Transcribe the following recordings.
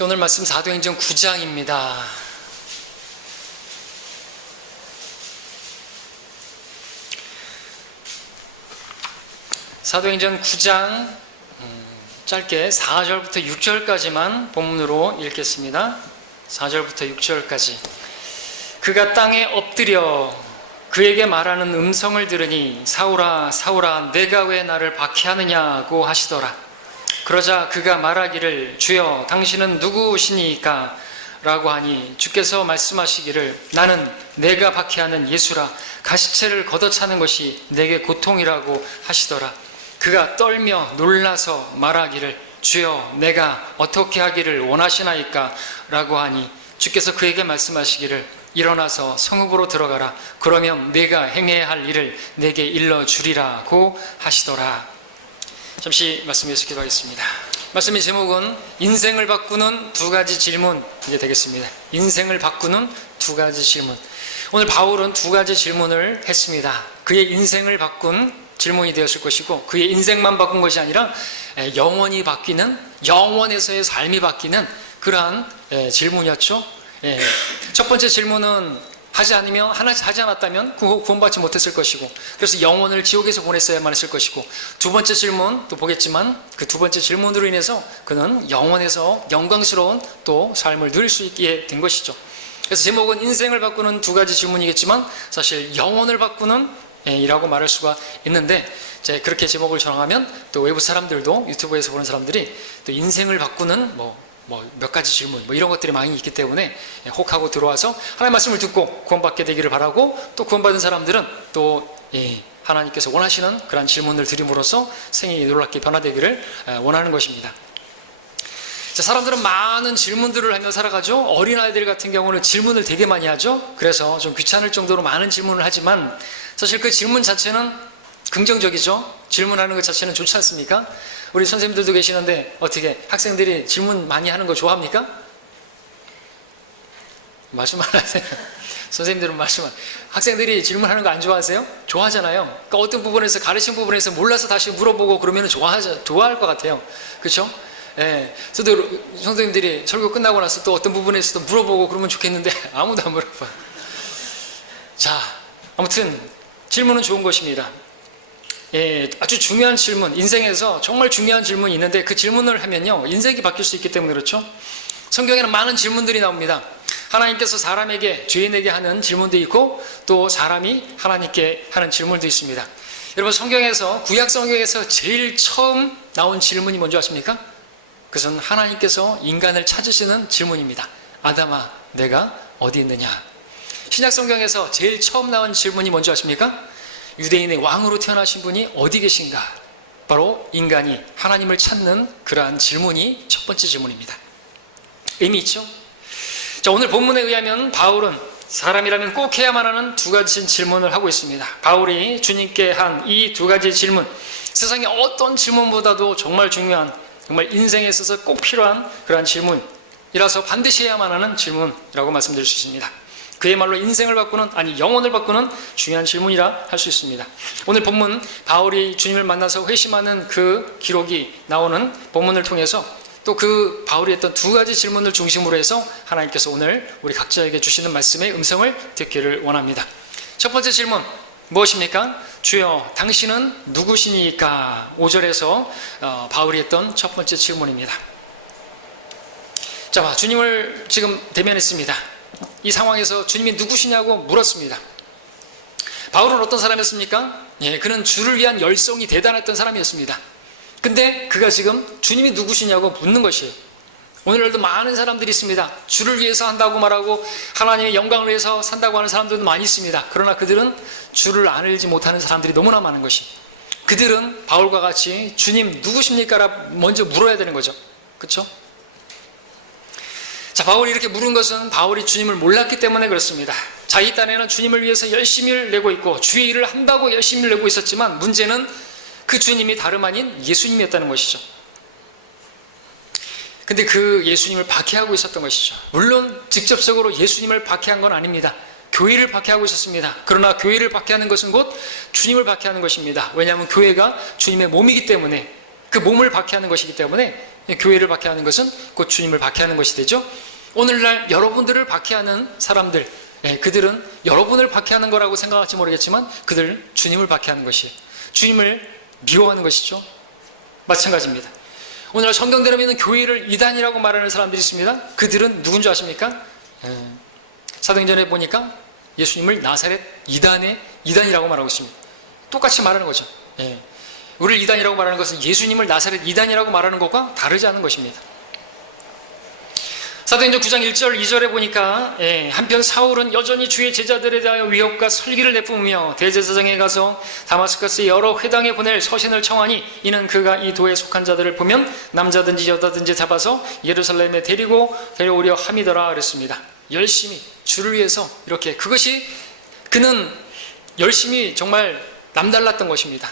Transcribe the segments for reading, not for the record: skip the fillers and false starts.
오늘 말씀 사도행전 9장입니다. 사도행전 9장 짧게 4절부터 6절까지만 본문으로 읽겠습니다. 4절부터 6절까지. 그가 땅에 엎드려 그에게 말하는 음성을 들으니 사울아 사울아 내가 왜 나를 박해하느냐고 하시더라. 그러자 그가 말하기를 주여 당신은 누구시니까 라고 하니 주께서 말씀하시기를 나는 내가 박해하는 예수라. 가시체를 걷어차는 것이 내게 고통이라고 하시더라. 그가 떨며 놀라서 말하기를 주여 내가 어떻게 하기를 원하시나이까 라고 하니 주께서 그에게 말씀하시기를 일어나서 성읍으로 들어가라. 그러면 내가 행해야 할 일을 내게 일러주리라고 하시더라. 잠시 말씀에서 기도하겠습니다. 말씀의 제목은 인생을 바꾸는 두 가지 질문 이제 되겠습니다. 인생을 바꾸는 두 가지 질문. 오늘 바울은 두 가지 질문을 했습니다. 그의 인생을 바꾼 질문이 되었을 것이고 그의 인생만 바꾼 것이 아니라 영원히 바뀌는, 영원에서의 삶이 바뀌는 그러한 질문이었죠. 첫 번째 질문은 하지 않았다면 구원받지 못했을 것이고 그래서 영혼을 지옥에서 보냈어야만 했을 것이고, 두 번째 질문 또 보겠지만 그 두 번째 질문으로 인해서 그는 영원에서 영광스러운 또 삶을 누릴 수 있게 된 것이죠. 그래서 제목은 인생을 바꾸는 두 가지 질문이겠지만 사실 영혼을 바꾸는 이라고 말할 수가 있는데, 그렇게 제목을 정하면 또 외부 사람들도, 유튜브에서 보는 사람들이 또 인생을 바꾸는 몇 가지 질문 이런 것들이 많이 있기 때문에 혹하고 들어와서 하나님의 말씀을 듣고 구원받게 되기를 바라고, 또 구원받은 사람들은 또 하나님께서 원하시는 그런 질문을 드림으로써 생이 놀랍게 변화되기를 원하는 것입니다. 사람들은 많은 질문들을 하며 살아가죠. 어린아이들 같은 경우는 질문을 되게 많이 하죠. 그래서 좀 귀찮을 정도로 많은 질문을 하지만 사실 그 질문 자체는 긍정적이죠. 질문하는 것 자체는 좋지 않습니까? 우리 선생님들도 계시는데 어떻게 학생들이 질문 많이 하는 거 좋아합니까? 말씀 안 하세요. 선생님들은 말씀 안. 학생들이 질문하는 거 안 좋아하세요? 좋아하잖아요. 그러니까 어떤 부분에서, 가르친 부분에서 몰라서 다시 물어보고 그러면 좋아할 것 같아요. 그렇죠? 저도 선생님들이 설교 끝나고 나서 또 어떤 부분에서도 물어보고 그러면 좋겠는데 아무도 안 물어봐. 자, 아무튼 질문은 좋은 것입니다. 아주 중요한 질문, 인생에서 정말 중요한 질문이 있는데 그 질문을 하면요 인생이 바뀔 수 있기 때문에 그렇죠. 성경에는 많은 질문들이 나옵니다. 하나님께서 사람에게, 죄인에게 하는 질문도 있고 또 사람이 하나님께 하는 질문도 있습니다. 여러분, 성경에서, 구약 성경에서 제일 처음 나온 질문이 뭔지 아십니까? 그것은 하나님께서 인간을 찾으시는 질문입니다. 아담아, 내가 어디 있느냐? 신약 성경에서 제일 처음 나온 질문이 뭔지 아십니까? 유대인의 왕으로 태어나신 분이 어디 계신가? 바로 인간이 하나님을 찾는 그러한 질문이 첫 번째 질문입니다. 의미 있죠? 자, 오늘 본문에 의하면 바울은 사람이라면 꼭 해야만 하는 두 가지 질문을 하고 있습니다. 바울이 주님께 한 이 두 가지 질문, 세상의 어떤 질문보다도 정말 중요한, 정말 인생에 있어서 꼭 필요한 그러한 질문이라서 반드시 해야만 하는 질문이라고 말씀드릴 수 있습니다. 그야말로 인생을 바꾸는, 아니 영혼을 바꾸는 중요한 질문이라 할 수 있습니다. 오늘 본문, 바울이 주님을 만나서 회심하는 그 기록이 나오는 본문을 통해서 또 그 바울이 했던 두 가지 질문을 중심으로 해서 하나님께서 오늘 우리 각자에게 주시는 말씀의 음성을 듣기를 원합니다. 첫 번째 질문 무엇입니까? 주여 당신은 누구시니까? 5절에서 바울이 했던 첫 번째 질문입니다. 자, 주님을 지금 대면했습니다. 이 상황에서 주님이 누구시냐고 물었습니다. 바울은 어떤 사람이었습니까? 그는 주를 위한 열성이 대단했던 사람이었습니다. 근데 그가 지금 주님이 누구시냐고 묻는 것이에요. 오늘날도 많은 사람들이 있습니다. 주를 위해서 한다고 말하고 하나님의 영광을 위해서 산다고 하는 사람들도 많이 있습니다. 그러나 그들은 주를 알지 못하는 사람들이 너무나 많은 것이, 그들은 바울과 같이 주님 누구십니까? 라 먼저 물어야 되는 거죠. 그렇죠? 자, 바울이 이렇게 물은 것은 바울이 주님을 몰랐기 때문에 그렇습니다. 자기 딴에는 주님을 위해서 열심히 내고 있고 주의 일을 한다고 열심히 내고 있었지만 문제는 그 주님이 다름 아닌 예수님이었다는 것이죠. 근데 그 예수님을 박해하고 있었던 것이죠. 물론 직접적으로 예수님을 박해한 건 아닙니다. 교회를 박해하고 있었습니다. 그러나 교회를 박해하는 것은 곧 주님을 박해하는 것입니다. 왜냐하면 교회가 주님의 몸이기 때문에, 그 몸을 박해하는 것이기 때문에 교회를 박해하는 것은 곧 주님을 박해하는 것이 되죠. 오늘날 여러분들을 박해하는 사람들, 그들은 여러분을 박해하는 거라고 생각할지 모르겠지만 그들 주님을 박해하는 것이에요. 주님을 미워하는 것이죠. 마찬가지입니다. 오늘 성경대로 믿는 교회를 이단이라고 말하는 사람들이 있습니다. 그들은 누군지 아십니까? 사도행전에 보니까 예수님을 나사렛 이단이라고 말하고 있습니다. 똑같이 말하는 거죠. 우리를 이단이라고 말하는 것은 예수님을 나사렛 이단이라고 말하는 것과 다르지 않은 것입니다. 사도행전 9장 1절 2절에 보니까 한편 사울은 여전히 주의 제자들에 대하여 위협과 설기를 내뿜으며 대제사장에 가서 다마스커스의 여러 회당에 보낼 서신을 청하니 이는 그가 이 도에 속한 자들을 보면 남자든지 여자든지 잡아서 예루살렘에 데려오려 함이더라 그랬습니다. 열심히 주를 위해서 이렇게, 그것이 그는 열심히 정말 남달랐던 것입니다.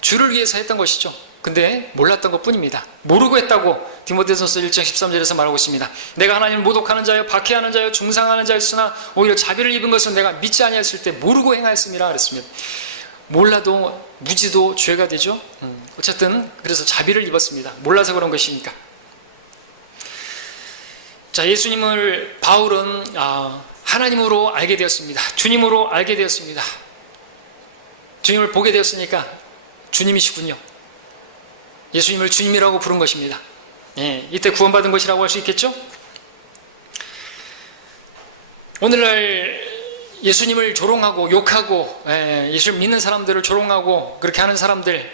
주를 위해서 했던 것이죠. 근데 몰랐던 것뿐입니다. 모르고 했다고 디모데전서 1장 13절에서 말하고 있습니다. 내가 하나님을 모독하는 자여 박해하는 자여 중상하는 자였으나 오히려 자비를 입은 것은 내가 믿지 아니하였을 때 모르고 행하였음이라 그랬습니다. 몰라도 무지도 죄가 되죠. 어쨌든 그래서 자비를 입었습니다. 몰라서 그런 것이니까. 자, 예수님을 바울은 하나님으로 알게 되었습니다. 주님으로 알게 되었습니다. 주님을 보게 되었으니까 주님이시군요. 예수님을 주님이라고 부른 것입니다. 이때 구원받은 것이라고 할 수 있겠죠? 오늘날 예수님을 조롱하고 욕하고 예수를 믿는 사람들을 조롱하고 그렇게 하는 사람들,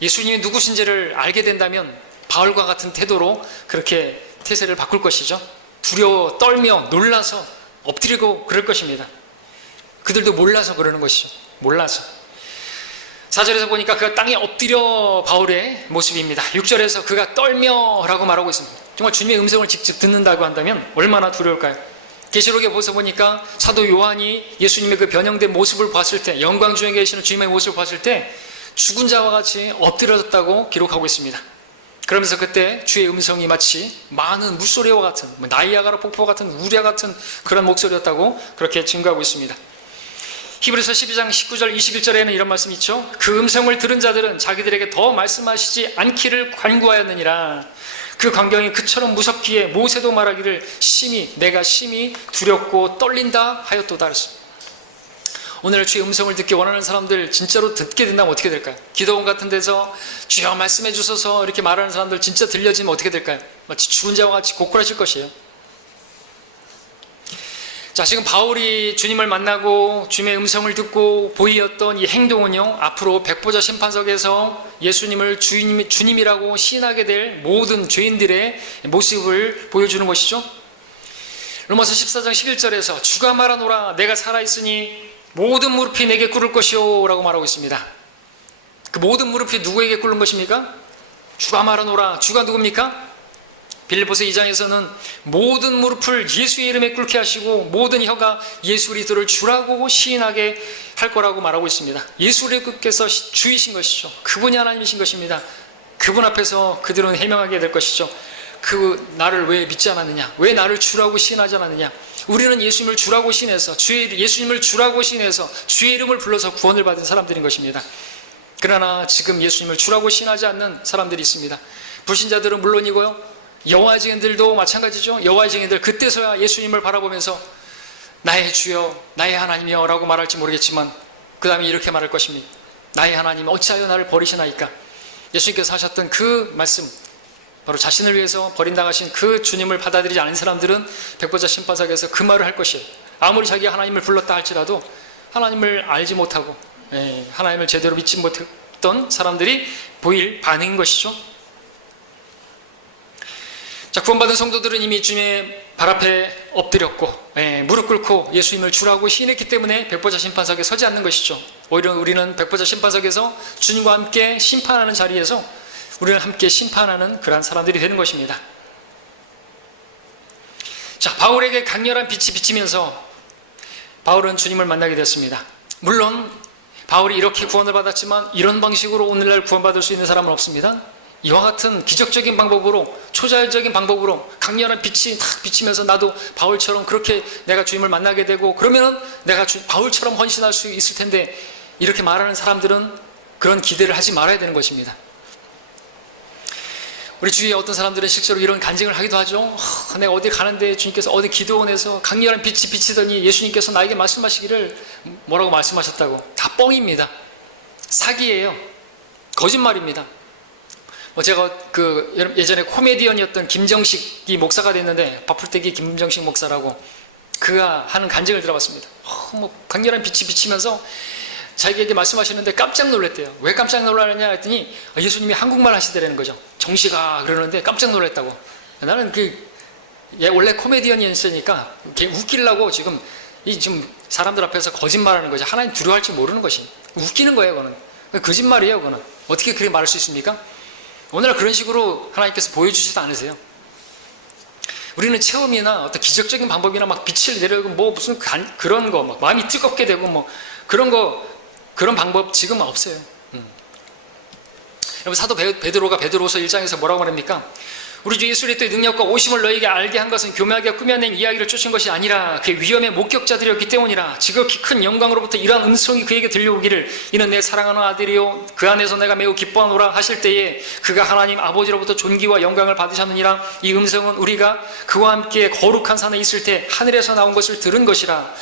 예수님이 누구신지를 알게 된다면 바울과 같은 태도로 그렇게 태세를 바꿀 것이죠. 두려워 떨며 놀라서 엎드리고 그럴 것입니다. 그들도 몰라서 그러는 것이죠. 몰라서. 4절에서 보니까 그가 땅에 엎드려 바울의 모습입니다. 6절에서 그가 떨며 라고 말하고 있습니다. 정말 주님의 음성을 직접 듣는다고 한다면 얼마나 두려울까요? 계시록에 보니까 사도 요한이 예수님의 그 변형된 모습을 봤을 때, 영광 중에 계시는 주님의 모습을 봤을 때 죽은 자와 같이 엎드려졌다고 기록하고 있습니다. 그러면서 그때 주의 음성이 마치 많은 물소리와 같은, 나이아가라 폭포 같은, 우리와 같은 그런 목소리였다고 그렇게 증거하고 있습니다. 히브리서 12장 19절 21절에는 이런 말씀이 있죠. 그 음성을 들은 자들은 자기들에게 더 말씀하시지 않기를 간구하였느니라. 그 광경이 그처럼 무섭기에 모세도 말하기를 내가 심히 두렵고 떨린다 하였도다 그랬습니다. 오늘 주의 음성을 듣기 원하는 사람들 진짜로 듣게 된다면 어떻게 될까요? 기도원 같은 데서 주여 말씀해 주소서 이렇게 말하는 사람들 진짜 들려지면 어떻게 될까요? 마치 죽은 자와 같이 고꾸라질 것이에요. 자, 지금 바울이 주님을 만나고 주님의 음성을 듣고 보이었던 이 행동은요, 앞으로 백보자 심판석에서 예수님을 주님이라고 시인하게 될 모든 죄인들의 모습을 보여주는 것이죠. 로마서 14장 11절에서 주가 말하노라 내가 살아있으니 모든 무릎이 내게 꿇을 것이요 라고 말하고 있습니다. 그 모든 무릎이 누구에게 꿇는 것입니까? 주가 말하노라. 주가 누굽니까? 빌립보서 2장에서는 모든 무릎을 예수의 이름에 꿇게 하시고 모든 혀가 예수 그리스도를 주라고 시인하게 할 거라고 말하고 있습니다. 예수 그리스도께서 주이신 것이죠. 그분이 하나님이신 것입니다. 그분 앞에서 그들은 해명하게 될 것이죠. 나를 왜 믿지 않았느냐? 왜 나를 주라고 시인하지 않았느냐? 우리는 예수님을 주라고 시인해서 예수님을 주라고 시인해서 주의 이름을 불러서 구원을 받은 사람들인 것입니다. 그러나 지금 예수님을 주라고 시인하지 않는 사람들이 있습니다. 불신자들은 물론이고요, 여호와의 증인들도 마찬가지죠. 여호와의 증인들 그때서야 예수님을 바라보면서 나의 주여 나의 하나님이여 라고 말할지 모르겠지만 그 다음에 이렇게 말할 것입니다. 나의 하나님 어찌하여 나를 버리시나이까? 예수님께서 하셨던 그 말씀, 바로 자신을 위해서 버림당하신 그 주님을 받아들이지 않은 사람들은 백보자 심판석에서 그 말을 할 것이에요. 아무리 자기가 하나님을 불렀다 할지라도 하나님을 알지 못하고 하나님을 제대로 믿지 못했던 사람들이 보일 반응인 것이죠. 자, 구원받은 성도들은 이미 주님의 발 앞에 엎드렸고 무릎 꿇고 예수님을 주라고 시인했기 때문에 백보자 심판석에 서지 않는 것이죠. 오히려 우리는 백보자 심판석에서 주님과 함께 심판하는 자리에서 우리는 함께 심판하는 그러한 사람들이 되는 것입니다. 자, 바울에게 강렬한 빛이 비치면서 바울은 주님을 만나게 됐습니다. 물론 바울이 이렇게 구원을 받았지만 이런 방식으로 오늘날 구원받을 수 있는 사람은 없습니다. 이와 같은 기적적인 방법으로, 초자연적인 방법으로 강렬한 빛이 탁 비치면서 나도 바울처럼 그렇게 내가 주님을 만나게 되고 그러면 내가 바울처럼 헌신할 수 있을 텐데, 이렇게 말하는 사람들은 그런 기대를 하지 말아야 되는 것입니다. 우리 주위에 어떤 사람들은 실제로 이런 간증을 하기도 하죠. 내가 어디 가는데 주님께서 어디 기도원에서 강렬한 빛이 비치더니 예수님께서 나에게 말씀하시기를 뭐라고 말씀하셨다고. 다 뻥입니다. 사기예요. 거짓말입니다. 제가 예전에 코미디언이었던 김정식이 목사가 됐는데, 바풀떼기 김정식 목사라고, 그가 하는 간증을 들어봤습니다. 강렬한 빛이 비치면서 자기에게 말씀하시는데 깜짝 놀랐대요. 왜 깜짝 놀라느냐 했더니 예수님이 한국말 하시더라는 거죠. 정식아 그러는데 깜짝 놀랐다고. 나는 원래 코미디언이었으니까 웃기려고 지금 사람들 앞에서 거짓말하는 거죠. 하나님 두려워할 줄 모르는 것이. 웃기는 거예요, 그거는. 거짓말이에요, 그거는. 어떻게 그렇게 말할 수 있습니까? 오늘날 그런 식으로 하나님께서 보여주지도 않으세요. 우리는 체험이나 어떤 기적적인 방법이나 막 빛을 내려고 무슨 그런 거, 막 마음이 뜨겁게 되고 그런 방법 지금은 없어요. 여러분, 사도 베드로가 베드로서 1장에서 뭐라고 말합니까? 우리 주 예수 그리스도의 능력과 오심을 너에게 알게 한 것은 교묘하게 꾸며낸 이야기를 쫓은 것이 아니라 그의 위엄의 목격자들이었기 때문이라. 지극히 큰 영광으로부터 이러한 음성이 그에게 들려오기를 이는 내 사랑하는 아들이요 그 안에서 내가 매우 기뻐하노라 하실 때에 그가 하나님 아버지로부터 존귀와 영광을 받으셨느니라. 이 음성은 우리가 그와 함께 거룩한 산에 있을 때 하늘에서 나온 것을 들은 것이라.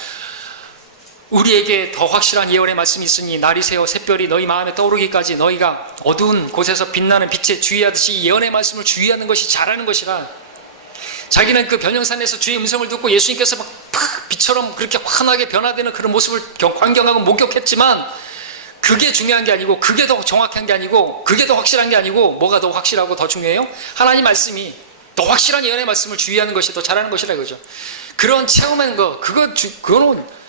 우리에게 더 확실한 예언의 말씀이 있으니 날이 새어 샛별이 너희 마음에 떠오르기까지 너희가 어두운 곳에서 빛나는 빛에 주의하듯이 예언의 말씀을 주의하는 것이 잘하는 것이라. 자기는 그 변형산에서 주의 음성을 듣고 예수님께서 막 빛처럼 그렇게 환하게 변화되는 그런 모습을 관경하고 목격했지만, 그게 중요한 게 아니고, 그게 더 정확한 게 아니고, 그게 더 확실한 게 아니고, 뭐가 더 확실하고 더 중요해요? 하나님 말씀이 더 확실한 예언의 말씀을 주의하는 것이 더 잘하는 것이라 이거죠. 그런 체험한 거, 그거는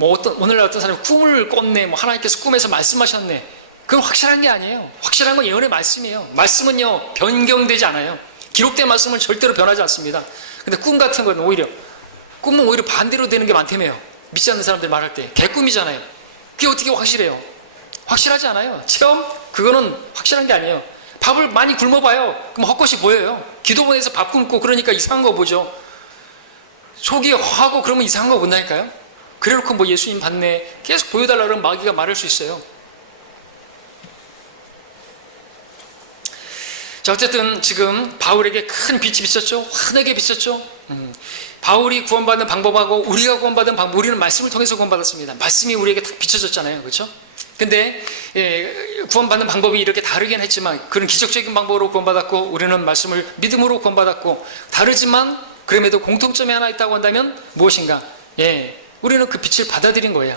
오늘날 어떤 사람이 꿈을 꿨네, 하나님께서 꿈에서 말씀하셨네. 그건 확실한 게 아니에요. 확실한 건 예언의 말씀이에요. 말씀은요, 변경되지 않아요. 기록된 말씀은 절대로 변하지 않습니다. 근데 꿈 같은 건 꿈은 오히려 반대로 되는 게 많다며요. 믿지 않는 사람들 말할 때. 개꿈이잖아요. 그게 어떻게 확실해요? 확실하지 않아요. 체험? 그거는 확실한 게 아니에요. 밥을 많이 굶어봐요. 그럼 헛것이 보여요. 기도원에서 밥 굶고 그러니까 이상한 거 보죠. 속이 허하고 그러면 이상한 거 본다니까요. 그래놓고 예수님 봤네 계속 보여달라 그러면 마귀가 말할 수 있어요. 자, 어쨌든 지금 바울에게 큰 빛이 비쳤죠. 환하게 비쳤죠. 바울이 구원받는 방법하고 우리가 구원받은 방법, 우리는 말씀을 통해서 구원받았습니다. 말씀이 우리에게 딱 비춰졌잖아요. 그렇죠? 근데 구원받는 방법이 이렇게 다르긴 했지만, 그런 기적적인 방법으로 구원받았고 우리는 말씀을 믿음으로 구원받았고, 다르지만 그럼에도 공통점이 하나 있다고 한다면 무엇인가? 우리는 그 빛을 받아들인 거예요.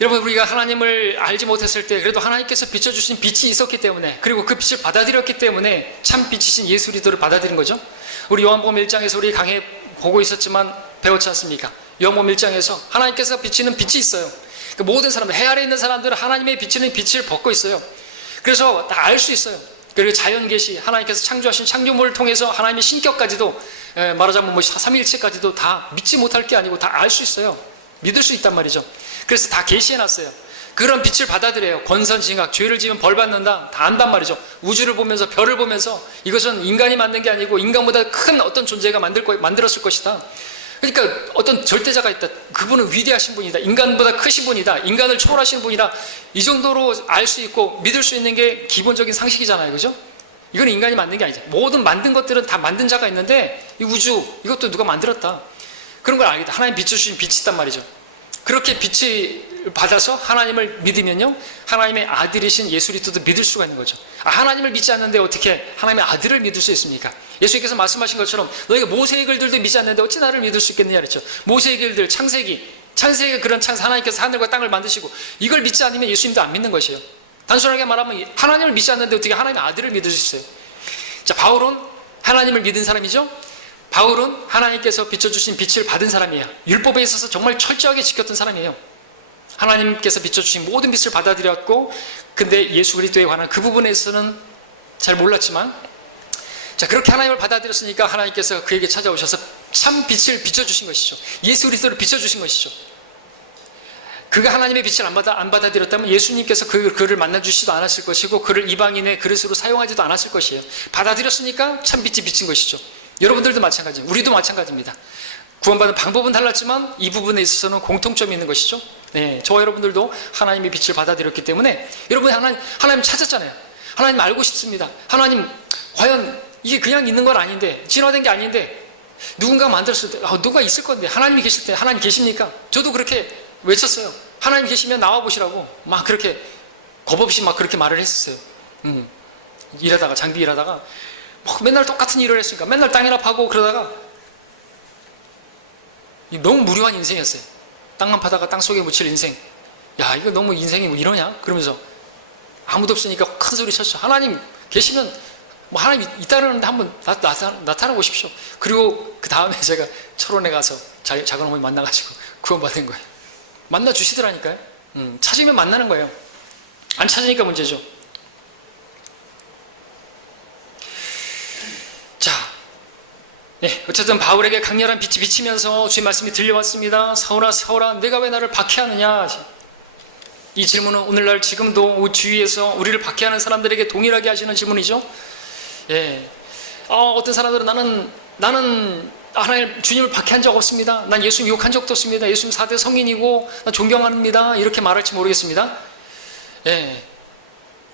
여러분, 우리가 하나님을 알지 못했을 때 그래도 하나님께서 비춰주신 빛이 있었기 때문에, 그리고 그 빛을 받아들였기 때문에 참 빛이신 예수 그리스도를 받아들인 거죠. 우리 요한복음 1장에서 우리 강해 보고 있었지만 배웠지 않습니까? 요한복음 1장에서 하나님께서 비치는 빛이 있어요. 모든 사람들, 해 아래 있는 사람들은 하나님의 비치는 빛을 벗고 있어요. 그래서 다 알 수 있어요. 그리고 자연계시, 하나님께서 창조하신 창조물을 통해서 하나님의 신격까지도, 말하자면 삼위일체까지도 다 믿지 못할 게 아니고 다 알 수 있어요. 믿을 수 있단 말이죠. 그래서 다 계시해놨어요. 그런 빛을 받아들여요. 권선징악, 죄를 지으면 벌 받는다, 다 안단 말이죠. 우주를 보면서, 별을 보면서 이것은 인간이 만든 게 아니고 인간보다 큰 어떤 존재가 만들었을 것이다. 그러니까 어떤 절대자가 있다. 그분은 위대하신 분이다. 인간보다 크신 분이다. 인간을 초월하신 분이다. 이 정도로 알 수 있고 믿을 수 있는 게 기본적인 상식이잖아요. 그죠? 이건 인간이 만든 게 아니죠. 모든 만든 것들은 다 만든 자가 있는데, 이 우주, 이것도 누가 만들었다. 그런 걸 알겠다. 하나님 비춰주신 빛이 있단 말이죠. 그렇게 빛을 받아서 하나님을 믿으면요, 하나님의 아들이신 예수 그리스도도 믿을 수가 있는 거죠. 하나님을 믿지 않는데 어떻게 하나님의 아들을 믿을 수 있습니까? 예수님께서 말씀하신 것처럼 너희가 모세의 글들도 믿지 않는데 어찌 나를 믿을 수 있겠느냐 그랬죠. 모세의 글들, 창세기 그런 하나님께서 하늘과 땅을 만드시고, 이걸 믿지 않으면 예수님도 안 믿는 것이에요. 단순하게 말하면 하나님을 믿지 않는데 어떻게 하나님의 아들을 믿을 수 있어요? 자, 바울은 하나님을 믿은 사람이죠. 바울은 하나님께서 비춰주신 빛을 받은 사람이에요. 율법에 있어서 정말 철저하게 지켰던 사람이에요. 하나님께서 비춰주신 모든 빛을 받아들였고, 근데 예수 그리스도에 관한 그 부분에서는 잘 몰랐지만, 자, 그렇게 하나님을 받아들였으니까 하나님께서 그에게 찾아오셔서 참 빛을 비춰주신 것이죠. 예수 그리스도를 비춰주신 것이죠. 그가 하나님의 빛을 안 받아들였다면 예수님께서 그를 만나주시지도 않았을 것이고, 그를 이방인의 그릇으로 사용하지도 않았을 것이에요. 받아들였으니까 참 빛이 비친 것이죠. 여러분들도 마찬가지입니다. 우리도 마찬가지입니다. 구원받은 방법은 달랐지만 이 부분에 있어서는 공통점이 있는 것이죠. 저와 여러분들도 하나님의 빛을 받아들였기 때문에, 여러분이 하나님 찾았잖아요. 하나님 알고 싶습니다. 하나님 과연 이게 그냥 있는 건 아닌데, 진화된 게 아닌데, 누군가 만들었을 때, 누가 있을 건데, 하나님이 계실 때, 하나님 계십니까? 저도 그렇게 외쳤어요. 하나님 계시면 나와보시라고. 막 그렇게, 겁없이 막 그렇게 말을 했었어요. 일하다가, 장비 일하다가, 맨날 똑같은 일을 했으니까, 맨날 땅이나 파고 그러다가, 너무 무료한 인생이었어요. 땅만 파다가 땅 속에 묻힐 인생. 야, 이거 너무 인생이 뭐 이러냐? 그러면서, 아무도 없으니까 큰 소리 쳤죠. 하나님 계시면, 하나님 있다는데 한번 나타나 보십시오. 그리고 그 다음에 제가 철원에 가서 작은 어머니 만나가지고 구원받은 거예요. 만나 주시더라니까요. 찾으면 만나는 거예요. 안 찾으니까 문제죠. 자, 어쨌든 바울에게 강렬한 빛이 비치면서 주의 말씀이 들려왔습니다. 사울아, 사울아, 내가 왜 나를 박해하느냐? 이 질문은 오늘날 지금도 주위에서 우리를 박해하는 사람들에게 동일하게 하시는 질문이죠. 어떤 사람들은 나는 하나님 주님을 박해한 적 없습니다. 난 예수님 욕한 적도 없습니다. 예수님 4대 성인이고 난 존경합니다. 이렇게 말할지 모르겠습니다.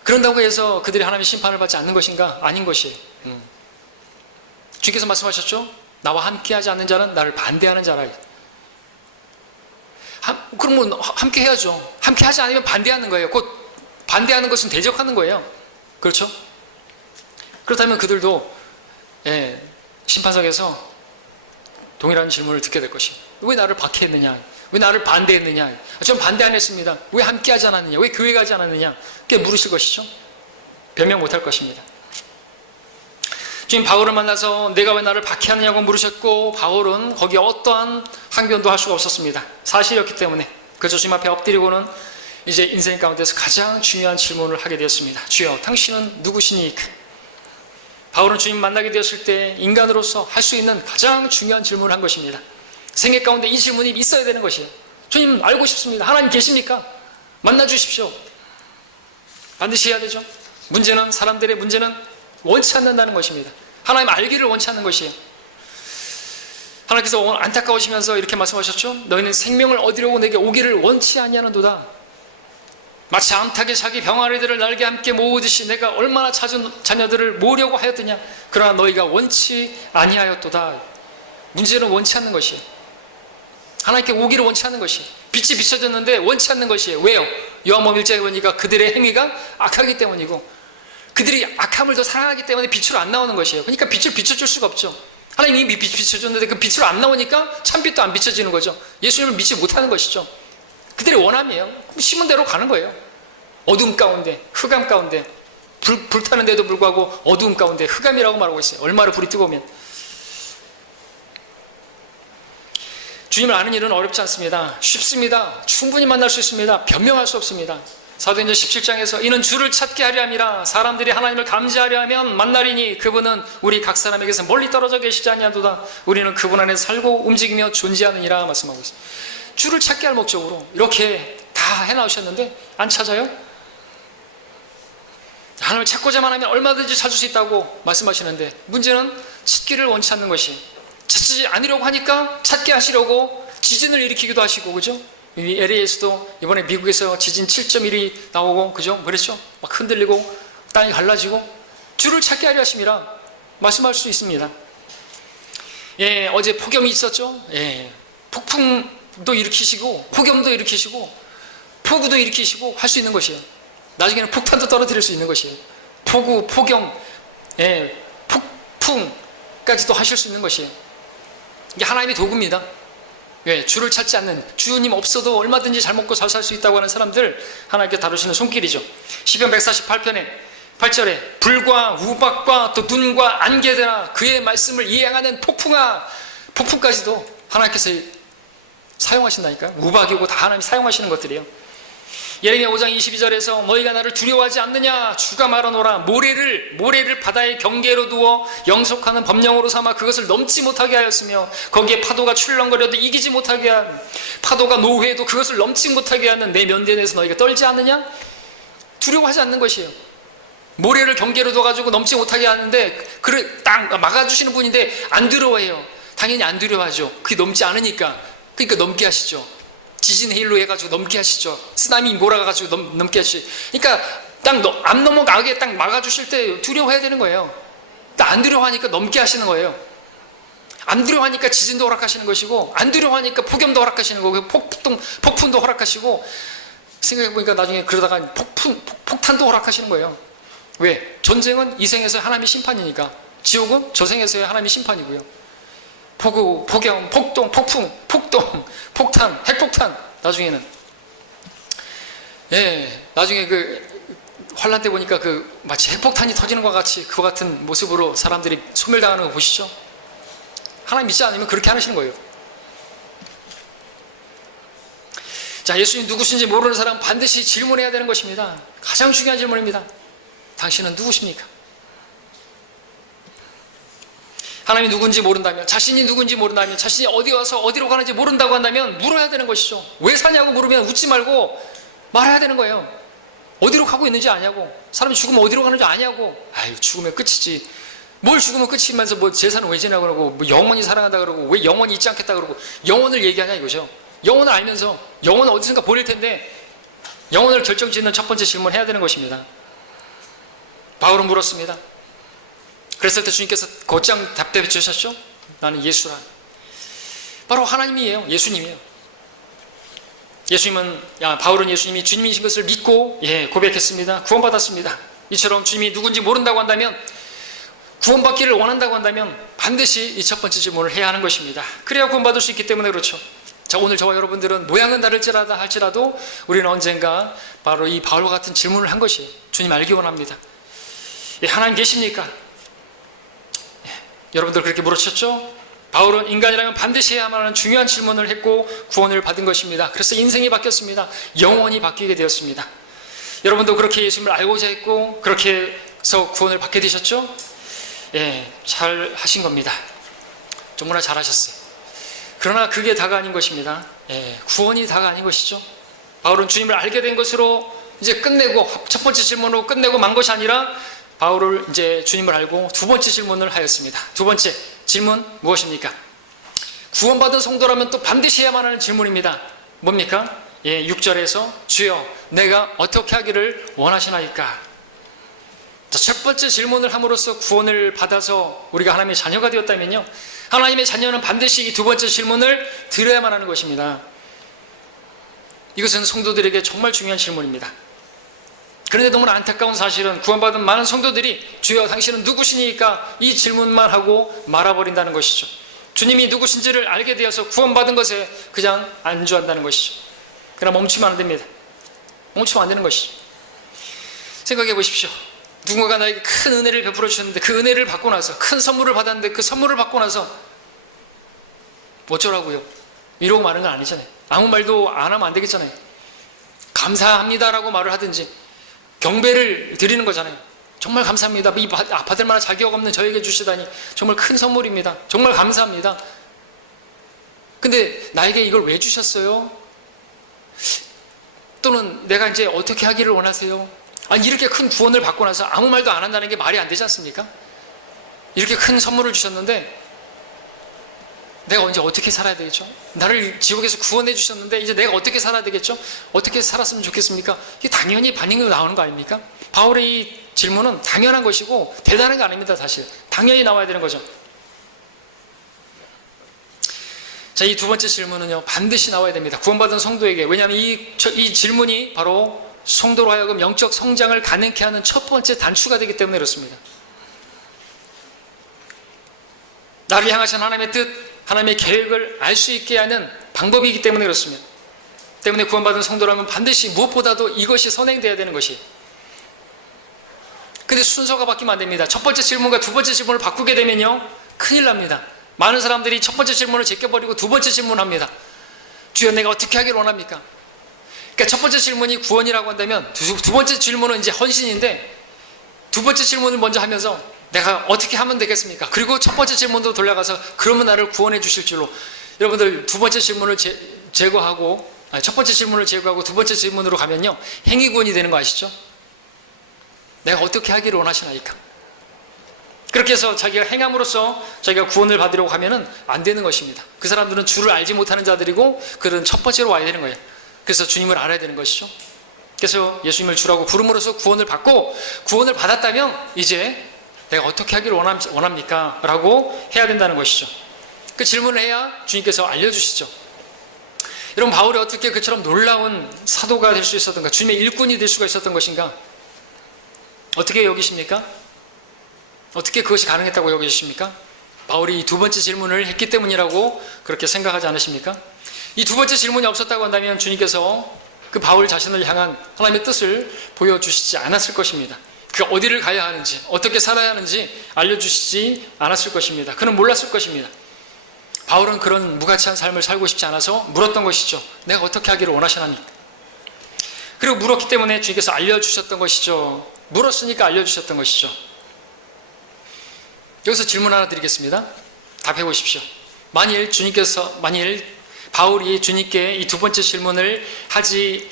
그런다고 해서 그들이 하나님의 심판을 받지 않는 것인가? 아닌 것이에요. 주께서 말씀하셨죠? 나와 함께하지 않는 자는 나를 반대하는 자라. 그러면 함께 해야죠. 함께 하지 않으면 반대하는 거예요. 곧 반대하는 것은 대적하는 거예요. 그렇죠? 그렇다면 그들도 심판석에서 동일한 질문을 듣게 될 것이에요. 왜 나를 박해했느냐? 왜 나를 반대했느냐? 전 반대 안 했습니다. 왜 함께 하지 않았느냐? 왜 교회 가지 않았느냐? 그게 물으실 것이죠. 변명 못할 것입니다. 주님 바울을 만나서 내가 왜 나를 박해하느냐고 물으셨고, 바울은 거기에 어떠한 항변도 할 수가 없었습니다. 사실이었기 때문에. 그래서 주님 앞에 엎드리고는 이제 인생 가운데서 가장 중요한 질문을 하게 되었습니다. 주여, 당신은 누구시니까? 바울은 주님 만나게 되었을 때 인간으로서 할 수 있는 가장 중요한 질문을 한 것입니다. 생애 가운데 이 질문이 있어야 되는 것이에요. 주님 알고 싶습니다. 하나님 계십니까? 만나 주십시오. 반드시 해야 되죠. 사람들의 문제는 원치 않는다는 것입니다. 하나님 알기를 원치 않는 것이에요. 하나님께서 오늘 안타까우시면서 이렇게 말씀하셨죠. 너희는 생명을 얻으려고 내게 오기를 원치 아니하는도다. 마치 암탉이 자기 병아리들을 날개 함께 모으듯이 내가 얼마나 찾은 자녀들을 모으려고 하였더냐. 그러나 너희가 원치 아니하였도다. 문제는 원치 않는 것이에요. 하나님께 오기를 원치 않는 것이에요. 빛이 비춰졌는데 원치 않는 것이에요. 왜요? 요한복음 1장에 보니까 그들의 행위가 악하기 때문이고, 그들이 악함을 더 사랑하기 때문에 빛으로 안 나오는 것이에요. 그러니까 빛을 비춰줄 수가 없죠. 하나님이 이미 빛 비춰줬는데 그 빛으로 안 나오니까 참빛도 안 비춰지는 거죠. 예수님을 믿지 못하는 것이죠. 그들의 원함이에요. 심은 대로 가는 거예요. 어둠 가운데, 흑암 가운데, 불타는데도 불구하고 어두움 가운데 흑암이라고 말하고 있어요. 얼마나 불이 뜨거우면. 주님을 아는 일은 어렵지 않습니다. 쉽습니다. 충분히 만날 수 있습니다. 변명할 수 없습니다. 사도행전 17장에서 이는 주를 찾게 하려 함이라. 사람들이 하나님을 감지하려 하면 만나리니 그분은 우리 각 사람에게서 멀리 떨어져 계시지 아니하도다. 우리는 그분 안에 살고 움직이며 존재하느니라 말씀하고 있습니다. 주를 찾게 할 목적으로 이렇게 다 해나오셨는데 안 찾아요? 하나님을 찾고자만 하면 얼마든지 찾을 수 있다고 말씀하시는데, 문제는 찾기를 원치 않는 것이, 찾지 않으려고 하니까 찾게 하시려고 지진을 일으키기도 하시고, 그죠? 이 LA에서도 이번에 미국에서 지진 7.1이 나오고, 그죠? 그랬죠? 막 흔들리고 땅이 갈라지고, 주를 찾게 하려 하심이라 말씀할 수 있습니다. 어제 폭염이 있었죠? 폭풍도 일으키시고 폭염도 일으키시고 폭우도 일으키시고 할 수 있는 것이에요. 나중에는 폭탄도 떨어뜨릴 수 있는 것이에요. 폭우, 폭염, 폭풍까지도 하실 수 있는 것이에요. 이게 하나님의 도구입니다. 주를 찾지 않는, 주님 없어도 얼마든지 잘 먹고 잘 살 수 있다고 하는 사람들 하나님께 다루시는 손길이죠. 시편 148편에 8절에 불과 우박과 또 눈과 안개되나 그의 말씀을 이행하는 폭풍아, 폭풍까지도 하나님께서 사용하신다니까요. 우박이고 다 하나님이 사용하시는 것들이에요. 예레미야 5장 22절에서 너희가 나를 두려워하지 않느냐, 주가 말하노라. 모래를 바다의 경계로 두어 영속하는 법령으로 삼아 그것을 넘지 못하게 하였으며 거기에 파도가 출렁거려도 이기지 못하게 한, 파도가 노회해도 그것을 넘지 못하게 하는 내 면대에서 너희가 떨지 않느냐? 두려워하지 않는 것이에요. 모래를 경계로 둬가지고 넘지 못하게 하는데 그를 딱 막아주시는 분인데 안 두려워해요. 당연히 안 두려워하죠. 그게 넘지 않으니까. 그러니까 넘게 하시죠. 지진 해일로 해가지고 넘게 하시죠. 쓰나미 몰아가지고 넘게 하시죠. 그러니까 딱 안 넘어가게 딱 막아주실 때 두려워해야 되는 거예요. 안 두려워하니까 넘게 하시는 거예요. 안 두려워하니까 지진도 허락하시는 것이고, 안 두려워하니까 폭염도 허락하시는 거고, 폭풍도 허락하시고, 생각해보니까 나중에 그러다가 폭탄도 허락하시는 거예요. 왜? 전쟁은 이 생에서 하나님의 심판이니까, 지옥은 저 생에서의 하나님의 심판이고요. 폭우, 폭염, 폭동, 폭풍, 폭동, 폭탄, 핵폭탄, 나중에는. 예, 나중에 환란 때 보니까 마치 핵폭탄이 터지는 것과 같이 그와 같은 모습으로 사람들이 소멸당하는 거 보시죠? 하나님 믿지 않으면 그렇게 하시는 거예요. 자, 예수님 누구신지 모르는 사람 반드시 질문해야 되는 것입니다. 가장 중요한 질문입니다. 당신은 누구십니까? 하나님이 누군지 모른다면, 자신이 누군지 모른다면, 자신이 어디 와서 어디로 가는지 모른다고 한다면 물어야 되는 것이죠. 왜 사냐고 물으면 웃지 말고 말해야 되는 거예요. 어디로 가고 있는지 아냐고. 사람이 죽으면 어디로 가는지 아냐고. 아유, 죽으면 끝이지. 뭘 죽으면 끝이면서 뭐 재산을 왜 지내고 그러고, 뭐 영원히 사랑한다 그러고, 왜 영원히 잊지 않겠다 그러고, 영혼을 얘기하냐 이거죠. 영혼을 알면서 영혼은 어디선가 보낼 텐데, 영혼을 결정짓는 첫 번째 질문을 해야 되는 것입니다. 바울은 물었습니다. 그랬을 때 주님께서 곧장 답답해 주셨죠? 나는 예수라. 바로 하나님이에요. 예수님이에요. 바울은 예수님이 주님이신 것을 믿고 고백했습니다. 구원받았습니다. 이처럼 주님이 누군지 모른다고 한다면, 구원받기를 원한다고 한다면 반드시 이 첫 번째 질문을 해야 하는 것입니다. 그래야 구원받을 수 있기 때문에 그렇죠. 자, 오늘 저와 여러분들은 모양은 다를지라도 할지라도 우리는 언젠가 바로 이 바울과 같은 질문을 한 것이 주님 알기 원합니다. 하나님 계십니까? 여러분들 그렇게 물으셨죠? 바울은 인간이라면 반드시 해야만 하는 중요한 질문을 했고 구원을 받은 것입니다. 그래서 인생이 바뀌었습니다. 영원히 바뀌게 되었습니다. 여러분도 그렇게 예수님을 알고자 했고 그렇게 해서 구원을 받게 되셨죠? 잘 하신 겁니다. 정말 잘 하셨어요. 그러나 그게 다가 아닌 것입니다. 구원이 다가 아닌 것이죠. 바울은 주님을 알게 된 것으로 이제 끝내고, 첫 번째 질문으로 끝내고 만 것이 아니라 바울을 이제 주님을 알고 두 번째 질문을 하였습니다. 두 번째 질문 무엇입니까? 구원받은 성도라면 또 반드시 해야만 하는 질문입니다. 뭡니까? 6절에서 주여 내가 어떻게 하기를 원하시나이까? 자, 첫 번째 질문을 함으로써 구원을 받아서 우리가 하나님의 자녀가 되었다면요, 하나님의 자녀는 반드시 이 두 번째 질문을 드려야만 하는 것입니다. 이것은 성도들에게 정말 중요한 질문입니다. 그런데 너무나 안타까운 사실은 구원받은 많은 성도들이 주여 당신은 누구시니까 이 질문만 하고 말아버린다는 것이죠. 주님이 누구신지를 알게 되어서 구원받은 것에 그냥 안주한다는 것이죠. 그러나 멈추면 안 됩니다. 멈추면 안 되는 것이죠. 생각해 보십시오. 누군가가 나에게 큰 은혜를 베풀어 주셨는데 그 은혜를 받고 나서, 큰 선물을 받았는데 그 선물을 받고 나서 어쩌라고요? 이러고 마는 건 아니잖아요. 아무 말도 안 하면 안 되겠잖아요. 감사합니다라고 말을 하든지 경배를 드리는 거잖아요. 정말 감사합니다. 이 받을 만한 자격 없는 저에게 주시다니 정말 큰 선물입니다. 정말 감사합니다. 근데 나에게 이걸 왜 주셨어요? 또는 내가 이제 어떻게 하기를 원하세요? 아니, 이렇게 큰 구원을 받고 나서 아무 말도 안 한다는 게 말이 안 되지 않습니까? 이렇게 큰 선물을 주셨는데 내가 언제 어떻게 살아야 되겠죠? 나를 지옥에서 구원해 주셨는데 이제 내가 어떻게 살아야 되겠죠? 어떻게 살았으면 좋겠습니까? 이게 당연히 반응이 나오는 거 아닙니까? 바울의 이 질문은 당연한 것이고 대단한 게 아닙니다. 사실 당연히 나와야 되는 거죠. 자, 이 두 번째 질문은요 반드시 나와야 됩니다. 구원받은 성도에게. 왜냐하면 이 질문이 바로 성도로 하여금 영적 성장을 가능케 하는 첫 번째 단추가 되기 때문에 그렇습니다. 나를 향하신 하나님의 뜻, 하나님의 계획을 알 수 있게 하는 방법이기 때문에 그렇습니다. 때문에 구원받은 성도라면 반드시 무엇보다도 이것이 선행되어야 되는 것이. 근데 순서가 바뀌면 안 됩니다. 첫 번째 질문과 두 번째 질문을 바꾸게 되면요 큰일 납니다. 많은 사람들이 첫 번째 질문을 제껴버리고 두 번째 질문합니다. 주여 내가 어떻게 하기를 원합니까? 그러니까 첫 번째 질문이 구원이라고 한다면 두 번째 질문은 이제 헌신인데, 두 번째 질문을 먼저 하면서 내가 어떻게 하면 되겠습니까? 그리고 첫 번째 질문도 돌려가서 그러면 나를 구원해 주실 줄로. 여러분들 두 번째 질문을 제거하고, 첫 번째 질문을 제거하고 두 번째 질문으로 가면요 행위구원이 되는 거 아시죠? 내가 어떻게 하기를 원하시나이까? 그렇게 해서 자기가 행함으로써 자기가 구원을 받으려고 하면은 안 되는 것입니다. 그 사람들은 주를 알지 못하는 자들이고 그들은 첫 번째로 와야 되는 거예요. 그래서 주님을 알아야 되는 것이죠. 그래서 예수님을 주라고 부름으로써 구원을 받고, 구원을 받았다면 이제 내가 어떻게 하기를 원합니까? 라고 해야 된다는 것이죠. 그 질문을 해야 주님께서 알려주시죠. 여러분, 바울이 어떻게 그처럼 놀라운 사도가 될 수 있었던가, 주님의 일꾼이 될 수가 있었던 것인가? 어떻게 여기십니까? 어떻게 그것이 가능했다고 여기십니까? 바울이 이 두 번째 질문을 했기 때문이라고 그렇게 생각하지 않으십니까? 이 두 번째 질문이 없었다고 한다면 주님께서 그 바울 자신을 향한 하나님의 뜻을 보여주시지 않았을 것입니다. 그가 어디를 가야 하는지, 어떻게 살아야 하는지 알려주시지 않았을 것입니다. 그는 몰랐을 것입니다. 바울은 그런 무가치한 삶을 살고 싶지 않아서 물었던 것이죠. 내가 어떻게 하기를 원하시나니까. 그리고 물었기 때문에 주님께서 알려주셨던 것이죠. 물었으니까 알려주셨던 것이죠. 여기서 질문 하나 드리겠습니다. 답해 보십시오. 만일 바울이 주님께 이 두 번째 질문을 하지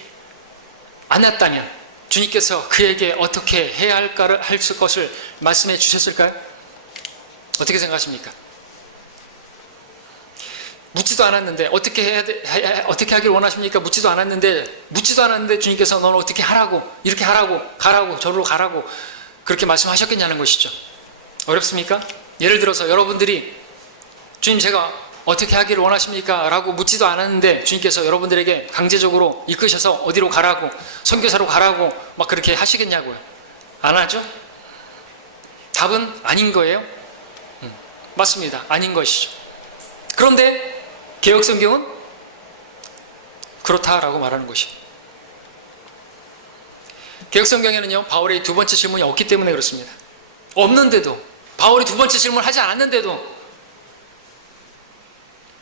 않았다면 주님께서 그에게 어떻게 해야 할 것을 말씀해 주셨을까요? 어떻게 생각하십니까? 묻지도 않았는데 어떻게 하길 원하십니까? 묻지도 않았는데 주님께서 너는 어떻게 하라고, 이렇게 하라고, 가라고, 저리로 가라고 그렇게 말씀하셨겠냐는 것이죠. 어렵습니까? 예를 들어서 여러분들이 주님, 제가 어떻게 하기를 원하십니까? 라고 묻지도 않았는데 주님께서 여러분들에게 강제적으로 이끄셔서 어디로 가라고, 선교사로 가라고 막 그렇게 하시겠냐고요? 안 하죠? 답은 아닌 거예요? 맞습니다. 아닌 것이죠. 그런데 개역성경은 그렇다라고 말하는 것이에요. 개역성경에는요, 바울의 두 번째 질문이 없기 때문에 그렇습니다. 없는데도, 바울이 두 번째 질문을 하지 않았는데도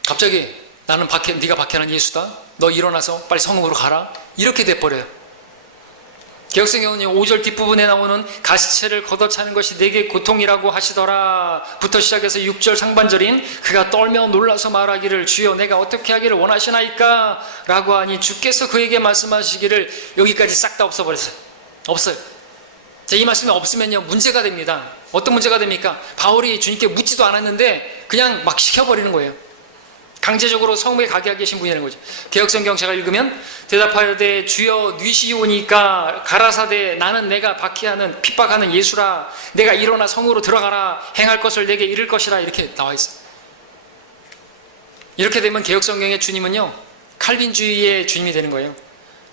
갑자기 나는 네가 박해하는 예수다, 너 일어나서 빨리 성읍으로 가라, 이렇게 돼버려요. 개역성경은요, 5절 뒷부분에 나오는 가시체를 걷어차는 것이 내게 고통이라고 하시더라 부터 시작해서 6절 상반절인 그가 떨며 놀라서 말하기를 주여 내가 어떻게 하기를 원하시나이까 라고 하니 주께서 그에게 말씀하시기를, 여기까지 싹 다 없어버렸어요. 없어요. 자, 이 말씀이 없으면요, 문제가 됩니다. 어떤 문제가 됩니까? 바울이 주님께 묻지도 않았는데 그냥 막 시켜버리는 거예요. 강제적으로 성읍에 가게 하게 하신 분이라는 거죠. 개역성경 제가 읽으면 대답하여되 주여 뉘시오니까 가라사대 나는 내가 박해하는 핍박하는 예수라, 내가 일어나 성으로 들어가라, 행할 것을 내게 이를 것이라, 이렇게 나와 있어요. 이렇게 되면 개역성경의 주님은요, 칼빈주의의 주님이 되는 거예요.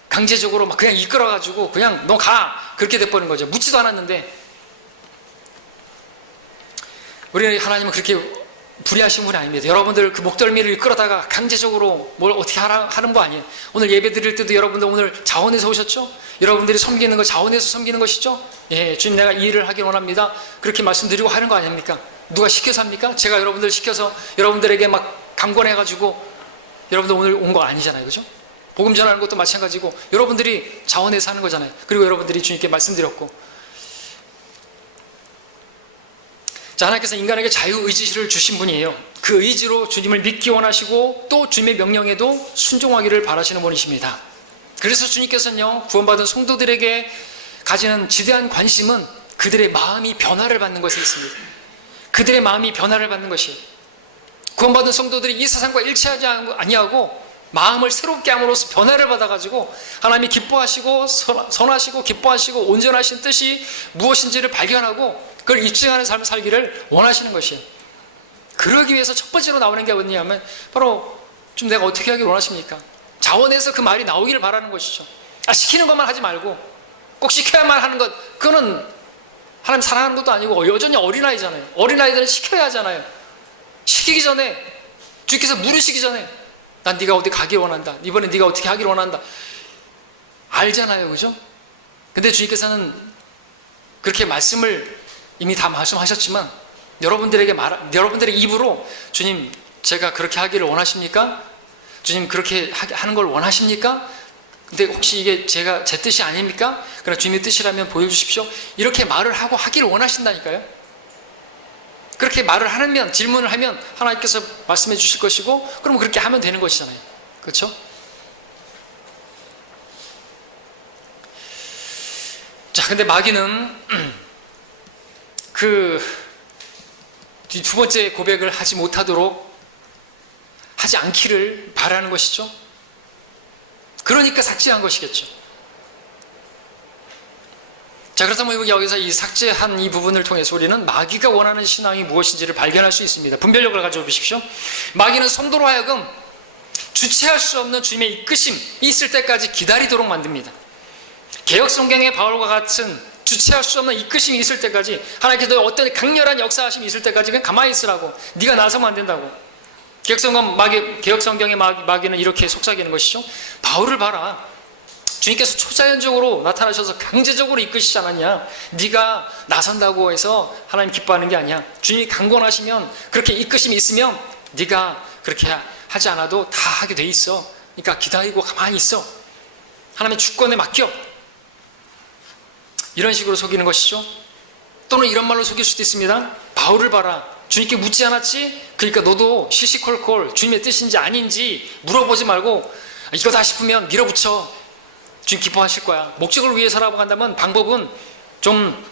강제적으로 막 그냥 이끌어가지고 그냥 너 가, 그렇게 돼버린 거죠. 묻지도 않았는데. 우리 하나님은 그렇게 불의하신 분이 아닙니다. 여러분들 그 목덜미를 끌어다가 강제적으로 뭘 어떻게 하는 거 아니에요. 오늘 예배 드릴 때도 여러분들 오늘 자원해서 오셨죠? 여러분들이 섬기는 거 자원해서 섬기는 것이죠? 예, 주님 내가 이 일을 하길 원합니다, 그렇게 말씀드리고 하는 거 아닙니까? 누가 시켜서 합니까? 제가 여러분들 시켜서 여러분들에게 막 강권해가지고 여러분들 오늘 온 거 아니잖아요. 그죠? 복음 전하는 것도 마찬가지고 여러분들이 자원해서 하는 거잖아요. 그리고 여러분들이 주님께 말씀드렸고, 자, 하나님께서 인간에게 자유의지를 주신 분이에요. 그 의지로 주님을 믿기 원하시고 또 주님의 명령에도 순종하기를 바라시는 분이십니다. 그래서 주님께서는요, 구원받은 성도들에게 가지는 지대한 관심은 그들의 마음이 변화를 받는 것에 있습니다. 그들의 마음이 변화를 받는 것이에요. 구원받은 성도들이 이 세상과 일치하지 아니하고 마음을 새롭게 함으로써 변화를 받아가지고 하나님이 기뻐하시고 선하시고 기뻐하시고 온전하신 뜻이 무엇인지를 발견하고 그걸 입증하는 삶을 살기를 원하시는 것이에요. 그러기 위해서 첫 번째로 나오는 게 뭐냐면 바로 좀 내가 어떻게 하길 원하십니까? 자원해서 그 말이 나오기를 바라는 것이죠. 시키는 것만 하지 말고 꼭 시켜야만 하는 것, 그거는 하나님 사랑하는 것도 아니고 여전히 어린아이잖아요. 어린아이들은 시켜야 하잖아요. 시키기 전에, 주께서 물으시기 전에 난 네가 어디 가길 원한다, 이번에 네가 어떻게 하길 원한다 알잖아요. 그죠? 근데 주님께서는 그렇게 말씀을 이미 다 말씀하셨지만 여러분들의 입으로 주님 제가 그렇게 하기를 원하십니까? 주님 그렇게 하는 걸 원하십니까? 근데 혹시 이게 제 뜻이 아닙니까? 그러나 주님의 뜻이라면 보여주십시오, 이렇게 말을 하고 하기를 원하신다니까요. 그렇게 말을 하면, 질문을 하면 하나님께서 말씀해 주실 것이고, 그럼 그렇게 하면 되는 것이잖아요. 그렇죠? 자, 근데 마귀는 두 번째 고백을 하지 못하도록 하지 않기를 바라는 것이죠. 그러니까 삭제한 것이겠죠. 자, 그렇다면 여기서 이 삭제한 이 부분을 통해서 우리는 마귀가 원하는 신앙이 무엇인지를 발견할 수 있습니다. 분별력을 가지고 보십시오. 마귀는 성도로 하여금 주체할 수 없는 주님의 이끄심이 있을 때까지 기다리도록 만듭니다. 개역 성경의 바울과 같은 주체할 수 없는 이끄심이 있을 때까지, 하나님께서 어떤 강렬한 역사하심이 있을 때까지 그냥 가만히 있으라고, 네가 나서면 안 된다고. 개역 성경의 마귀는 이렇게 속삭이는 것이죠. 바울을 봐라. 주님께서 초자연적으로 나타나셔서 강제적으로 이끄시지 않았냐. 네가 나선다고 해서 하나님 기뻐하는 게 아니야. 주님이 강권하시면, 그렇게 이끄심이 있으면 네가 그렇게 하지 않아도 다 하게 돼 있어. 그러니까 기다리고 가만히 있어. 하나님의 주권에 맡겨. 이런 식으로 속이는 것이죠. 또는 이런 말로 속일 수도 있습니다. 바울을 봐라. 주님께 묻지 않았지? 그러니까 너도 시시콜콜 주님의 뜻인지 아닌지 물어보지 말고 이거다 싶으면 밀어붙여. 주님 기뻐하실 거야. 목적을 위해 살아간다면 방법은 좀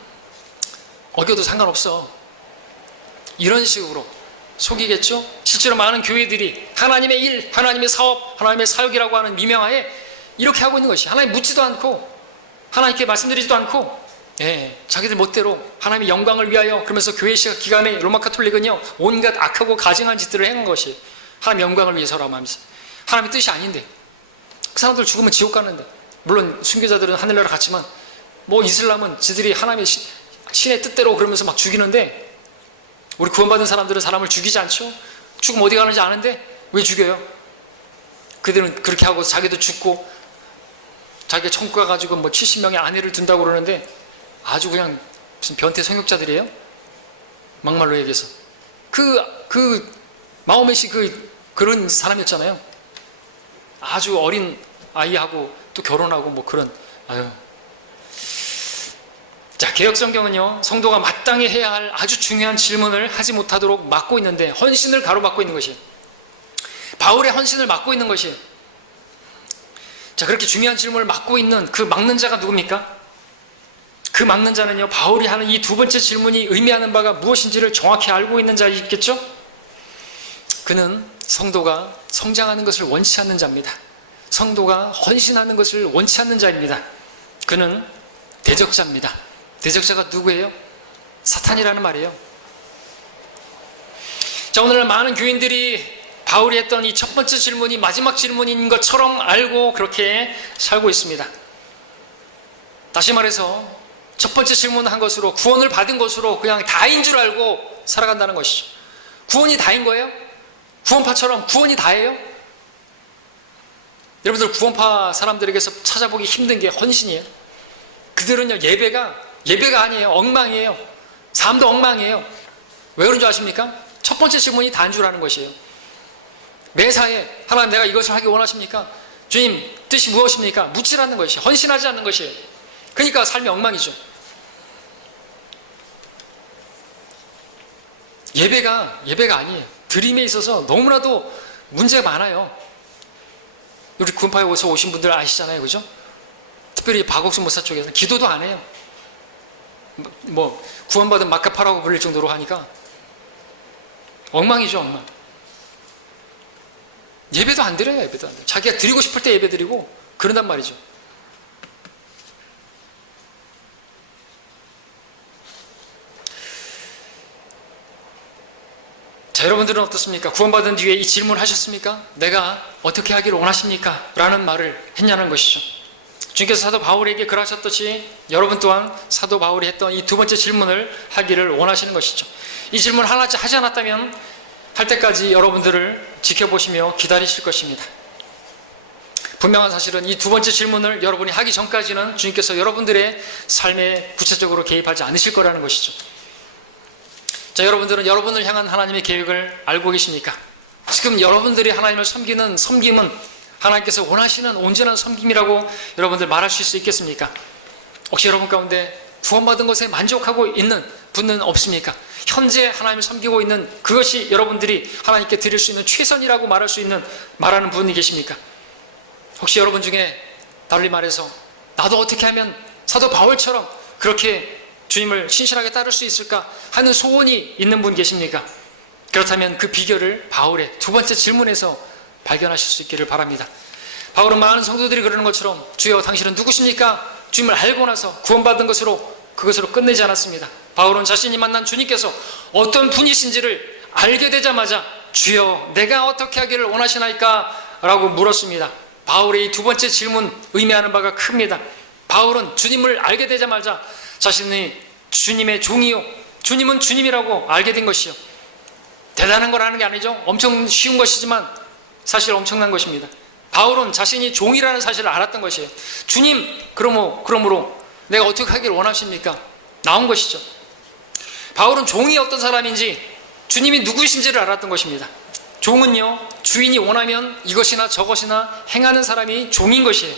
어겨도 상관없어. 이런 식으로 속이겠죠? 실제로 많은 교회들이 하나님의 일, 하나님의 사업, 하나님의 사역이라고 하는 미명하에 이렇게 하고 있는 것이, 하나님 묻지도 않고 하나님께 말씀드리지도 않고, 자기들 멋대로 하나님의 영광을 위하여, 그러면서 교회 시작 기간에 로마 카톨릭은요 온갖 악하고 가증한 짓들을 행한 것이 하나님의 영광을 위해서라고 하면서, 하나님의 뜻이 아닌데 그 사람들 죽으면 지옥 가는데, 물론 순교자들은 하늘나라 갔지만 뭐 이슬람은 지들이 하나님의 신의 뜻대로 그러면서 막 죽이는데, 우리 구원받은 사람들은 사람을 죽이지 않죠? 죽으면 어디 가는지 아는데 왜 죽여요? 그들은 그렇게 하고 자기도 죽고 자기가 천국 가가지고 뭐 70명의 아내를 둔다고 그러는데 아주 그냥 무슨 변태 성욕자들이에요? 막말로 얘기해서. 마호메시 그런 사람이었잖아요. 아주 어린 아이하고 또 결혼하고 뭐 그런, 자, 개역성경은요 성도가 마땅히 해야 할 아주 중요한 질문을 하지 못하도록 막고 있는데, 헌신을 가로막고 있는 것이, 바울의 헌신을 막고 있는 것이, 자, 그렇게 중요한 질문을 막고 있는 그 막는 자가 누굽니까? 그 막는 자는요, 바울이 하는 이 두 번째 질문이 의미하는 바가 무엇인지를 정확히 알고 있는 자이겠죠? 그는 성도가 성장하는 것을 원치 않는 자입니다. 성도가 헌신하는 것을 원치 않는 자입니다. 그는 대적자입니다. 대적자가 누구예요? 사탄이라는 말이에요. 자, 오늘은 많은 교인들이 바울이 했던 이 첫 번째 질문이 마지막 질문인 것처럼 알고 그렇게 살고 있습니다. 다시 말해서 첫 번째 질문한 것으로, 구원을 받은 것으로 그냥 다인 줄 알고 살아간다는 것이죠. 구원이 다인 거예요? 구원파처럼 구원이 다예요? 여러분들, 구원파 사람들에게서 찾아보기 힘든 게 헌신이에요. 그들은요 예배가 아니에요. 엉망이에요. 삶도 엉망이에요. 왜 그런 줄 아십니까? 첫 번째 질문이 다인 줄 아는 것이에요. 매사에 하나님, 내가 이것을 하기 원하십니까? 주님 뜻이 무엇입니까? 묻지 않는 것이, 헌신하지 않는 것이에요. 그러니까 삶이 엉망이죠. 예배가 아니에요. 드림에 있어서 너무나도 문제가 많아요. 우리 구원파에 오신 분들 아시잖아요, 그죠? 특별히 박옥순 목사 쪽에서는 기도도 안 해요. 뭐 구원받은 마카파라고 불릴 정도로 하니까 엉망이죠, 엉망. 예배도 안 드려요. 예배도 안 드려요. 자기가 드리고 싶을 때 예배 드리고 그런단 말이죠. 자, 여러분들은 어떻습니까? 구원받은 뒤에 이 질문을 하셨습니까? 내가 어떻게 하기를 원하십니까? 라는 말을 했냐는 것이죠. 주님께서 사도 바울에게 그러하셨듯이 여러분 또한 사도 바울이 했던 이 두 번째 질문을 하기를 원하시는 것이죠. 이 질문 하나씩 하지 않았다면 할 때까지 여러분들을 지켜보시며 기다리실 것입니다. 분명한 사실은 이 두 번째 질문을 여러분이 하기 전까지는 주님께서 여러분들의 삶에 구체적으로 개입하지 않으실 거라는 것이죠. 자, 여러분들은 여러분을 향한 하나님의 계획을 알고 계십니까? 지금 여러분들이 하나님을 섬기는 섬김은 하나님께서 원하시는 온전한 섬김이라고 여러분들 말할 수 있겠습니까? 혹시 여러분 가운데 구원받은 것에 만족하고 있는 분은 없습니까? 현재 하나님을 섬기고 있는 그것이 여러분들이 하나님께 드릴 수 있는 최선이라고 말하는 분이 계십니까? 혹시 여러분 중에 달리 말해서 나도 어떻게 하면 사도 바울처럼 그렇게 주님을 신실하게 따를 수 있을까 하는 소원이 있는 분 계십니까? 그렇다면 그 비결을 바울의 두 번째 질문에서 발견하실 수 있기를 바랍니다. 바울은 많은 성도들이 그러는 것처럼 주여 당신은 누구십니까? 주님을 알고 나서 구원받은 것으로 그것으로 끝내지 않았습니다. 바울은 자신이 만난 주님께서 어떤 분이신지를 알게 되자마자 주여 내가 어떻게 하기를 원하시나이까? 라고 물었습니다. 바울의 이 두 번째 질문 의미하는 바가 큽니다. 바울은 주님을 알게 되자마자 자신이 주님의 종이요, 주님은 주님이라고 알게 된 것이요. 대단한 걸 하는 게 아니죠. 엄청 쉬운 것이지만 사실 엄청난 것입니다. 바울은 자신이 종이라는 사실을 알았던 것이에요. 주님, 그러므로 내가 어떻게 하기를 원하십니까? 나온 것이죠. 바울은 종이 어떤 사람인지, 주님이 누구이신지를 알았던 것입니다. 종은요, 주인이 원하면 이것이나 저것이나 행하는 사람이 종인 것이에요.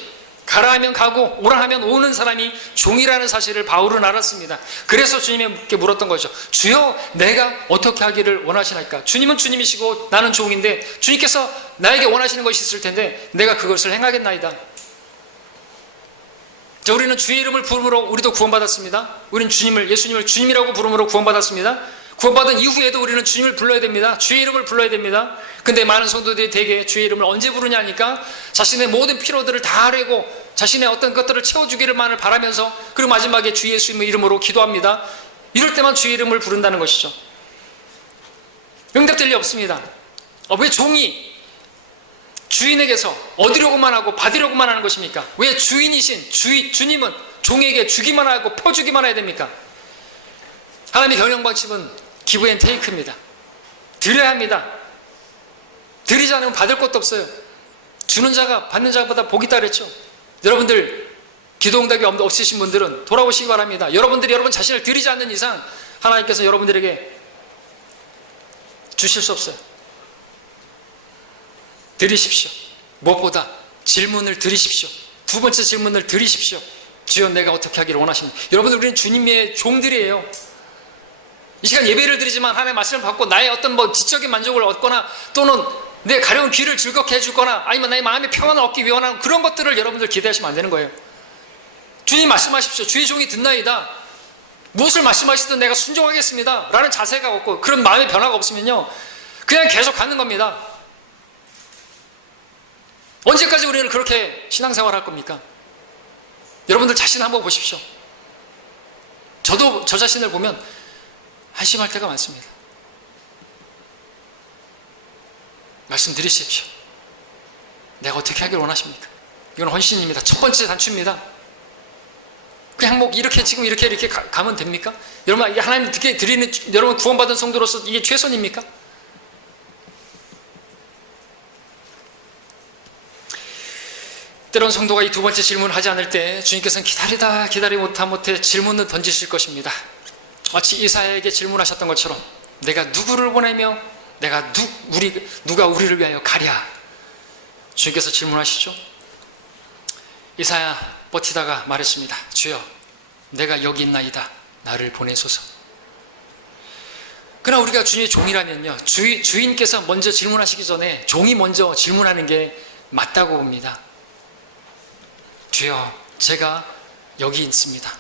가라 하면 가고 오라 하면 오는 사람이 종이라는 사실을 바울은 알았습니다. 그래서 주님께 물었던 거죠. 주여 내가 어떻게 하기를 원하시나이까? 주님은 주님이시고 나는 종인데 주님께서 나에게 원하시는 것이 있을 텐데 내가 그것을 행하겠나이다. 자, 우리는 주의 이름을 부름으로 우리도 구원받았습니다. 우리는 예수님을 주님이라고 부름으로 구원받았습니다. 구원받은 이후에도 우리는 주님을 불러야 됩니다. 주의 이름을 불러야 됩니다. 근데 많은 성도들이 대개 주의 이름을 언제 부르냐 하니까 자신의 모든 필요들을 다 하려고 자신의 어떤 것들을 채워주기를만을 바라면서 그리고 마지막에 주 예수님의 이름으로 기도합니다. 이럴 때만 주의 이름을 부른다는 것이죠. 응답될 리 없습니다. 왜 종이 주인에게서 얻으려고만 하고 받으려고만 하는 것입니까? 왜 주인이신 주님은 종에게 주기만 하고 퍼주기만 해야 됩니까? 하나님의 경영 방식은 기브 앤 테이크입니다. 드려야 합니다. 드리지 않으면 받을 것도 없어요. 주는 자가 받는 자보다 복이 있다 그랬죠. 여러분들 기도 응답이 없으신 분들은 돌아오시기 바랍니다. 여러분들이 여러분 자신을 드리지 않는 이상 하나님께서 여러분들에게 주실 수 없어요. 드리십시오. 무엇보다 질문을 드리십시오. 두 번째 질문을 드리십시오. 주여 내가 어떻게 하기를 원하십니까? 여러분들 우리는 주님의 종들이에요. 이 시간 예배를 드리지만 하나님의 말씀을 받고 나의 어떤 지적인 만족을 얻거나 또는 내 가려운 귀를 즐겁게 해주거나 아니면 나의 마음의 평안을 얻기 위한 그런 것들을 여러분들 기대하시면 안 되는 거예요. 주님 말씀하십시오. 주의 종이 듣나이다. 무엇을 말씀하시든 내가 순종하겠습니다 라는 자세가 없고 그런 마음의 변화가 없으면요 그냥 계속 가는 겁니다. 언제까지 우리는 그렇게 신앙생활 할 겁니까? 여러분들 자신 한번 보십시오. 저도 저 자신을 보면 한심할 때가 많습니다. 말씀드리십시오. 내가 어떻게 하길 원하십니까? 이건 헌신입니다. 첫 번째 단추입니다. 그냥 이렇게 지금 이렇게 가면 됩니까? 여러분 하나님 드리는 여러분 구원받은 성도로서 이게 최선입니까? 때론 성도가 이 두 번째 질문을 하지 않을 때 주님께서는 기다리 못해 질문을 던지실 것입니다. 마치 이사야에게 질문하셨던 것처럼 내가 누구를 보내며 누가 우리를 위하여 가랴? 주님께서 질문하시죠. 이사야 버티다가 말했습니다. 주여 내가 여기 있나이다. 나를 보내소서. 그러나 우리가 주님의 종이라면요 주인께서 먼저 질문하시기 전에 종이 먼저 질문하는 게 맞다고 봅니다. 주여 제가 여기 있습니다.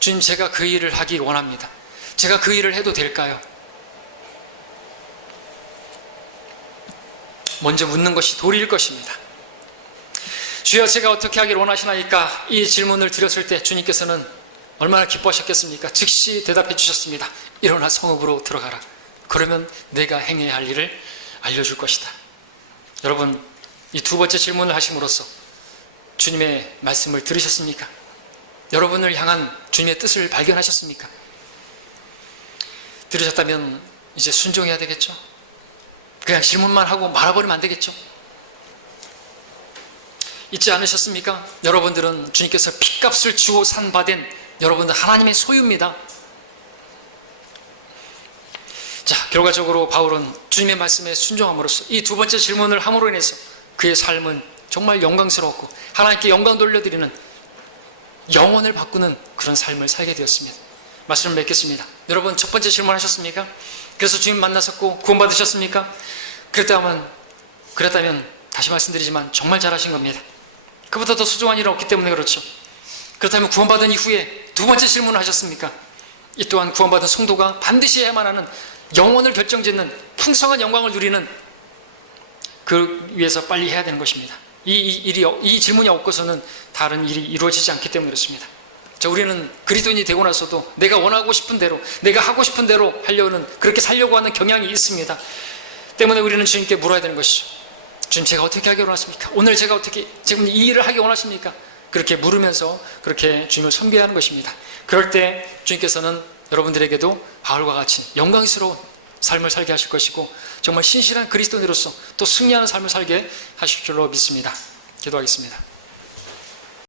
주님 제가 그 일을 하기 원합니다. 제가 그 일을 해도 될까요? 먼저 묻는 것이 도리일 것입니다. 주여 제가 어떻게 하기를 원하시나이까? 이 질문을 드렸을 때 주님께서는 얼마나 기뻐하셨겠습니까? 즉시 대답해 주셨습니다. 일어나 성읍으로 들어가라. 그러면 내가 행해야 할 일을 알려줄 것이다. 여러분 이 두 번째 질문을 하심으로써 주님의 말씀을 들으셨습니까? 여러분을 향한 주님의 뜻을 발견하셨습니까? 들으셨다면 이제 순종해야 되겠죠? 그냥 질문만 하고 말아버리면 안 되겠죠? 잊지 않으셨습니까? 여러분들은 주님께서 핏값을 주고 산 바된 여러분들 하나님의 소유입니다. 자, 결과적으로 바울은 주님의 말씀에 순종함으로써 이 두 번째 질문을 함으로 인해서 그의 삶은 정말 영광스러웠고 하나님께 영광 돌려드리는 영혼을 바꾸는 그런 삶을 살게 되었습니다. 말씀을 맺겠습니다. 여러분 첫 번째 질문하셨습니까? 그래서 주님 만나셨고 구원받으셨습니까? 그랬다면 다시 말씀드리지만 정말 잘하신 겁니다. 그보다 더 소중한 일은 없기 때문에 그렇죠. 그렇다면 구원받은 이후에 두 번째 질문을 하셨습니까? 이 또한 구원받은 성도가 반드시 해야만 하는 영혼을 결정짓는 풍성한 영광을 누리는 그 위해서 빨리 해야 되는 것입니다. 이 질문이 없고서는 다른 일이 이루어지지 않기 때문에 그렇습니다. 자, 우리는 그리스도인이 되고 나서도 내가 원하고 싶은 대로, 내가 하고 싶은 대로 하려는, 그렇게 살려고 하는 경향이 있습니다. 때문에 우리는 주님께 물어야 되는 것이죠. 주님, 제가 어떻게 하기 원하십니까? 오늘 제가 어떻게, 지금 이 일을 하기 원하십니까? 그렇게 물으면서 그렇게 주님을 섬겨야 하는 것입니다. 그럴 때 주님께서는 여러분들에게도 바울과 같이 영광스러운 삶을 살게 하실 것이고, 정말 신실한 그리스도인으로서 또 승리하는 삶을 살게 하실 줄로 믿습니다. 기도하겠습니다.